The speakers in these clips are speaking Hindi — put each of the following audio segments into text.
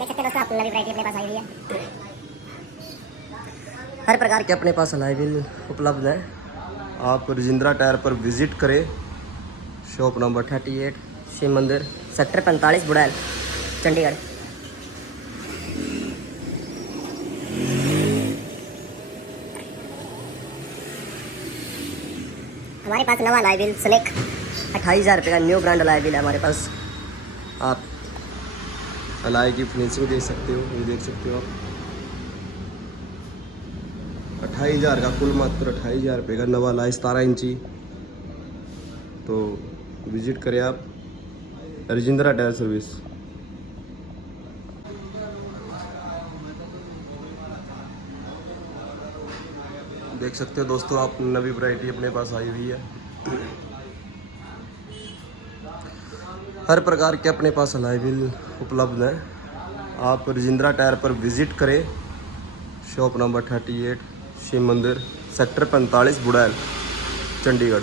देख सकते हैं दोस्तों, आप नई वैरायटी अपने पास आई हुई है। हर प्रकार के अपने पास अलॉय व्हील उपलब्ध है। आप रजिंद्रा टायर पर विजिट करें। शॉप नंबर 38 शिव मंदिर सेक्टर 45 बुड़ैल चंडीगढ़। हमारे पास नवा अलॉय व्हील स्नेक 28,000 रुपये का न्यू ब्रांड अलॉय व्हील है हमारे पास। आप अलॉय की फिनिशिंग देख सकते हो, ये देख सकते हो आप। 28,000 का, कुल मात्र 28,000 रुपये का नवा अलॉय 17 इंची। तो विजिट करें आप रजिंद्रा टायर सर्विस। देख सकते हो दोस्तों आप, नवी वैरायटी अपने पास आई हुई है। हर प्रकार के अपने पास अलॉय व्हील उपलब्ध है। आप रजिंद्रा टायर पर विजिट करें। शॉप नंबर 38 शिव मंदिर सेक्टर 45 बुड़ैल चंडीगढ़।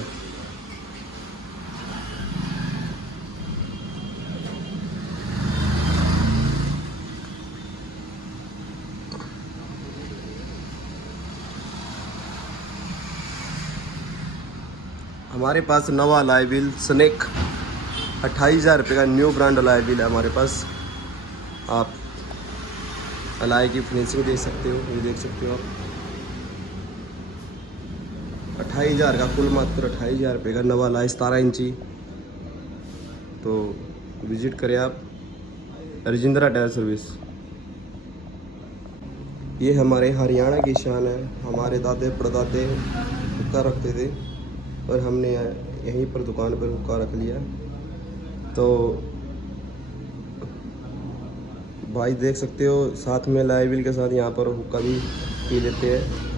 हमारे पास नवा अलॉय व्हील स्नेक 28,000 रुपये का न्यू ब्रांड अलॉय व्हील है हमारे पास। आप अलॉय की फिनिशिंग देख सकते हो, ये देख सकते हो आप। 28,000 का, कुल मात्र 28,000 रुपये का नवा अलॉय 17 इंची। तो विजिट करें आप रजिंद्रा टायर सर्विस। ये हमारे हरियाणा की शान है। हमारे दादे परदादे हुक्का रखते थे और हमने यहीं पर दुकान पर हुक्का रख लिया। तो भाई देख सकते हो, साथ में अलॉय व्हील के साथ यहाँ पर हुक्का भी पी लेते हैं।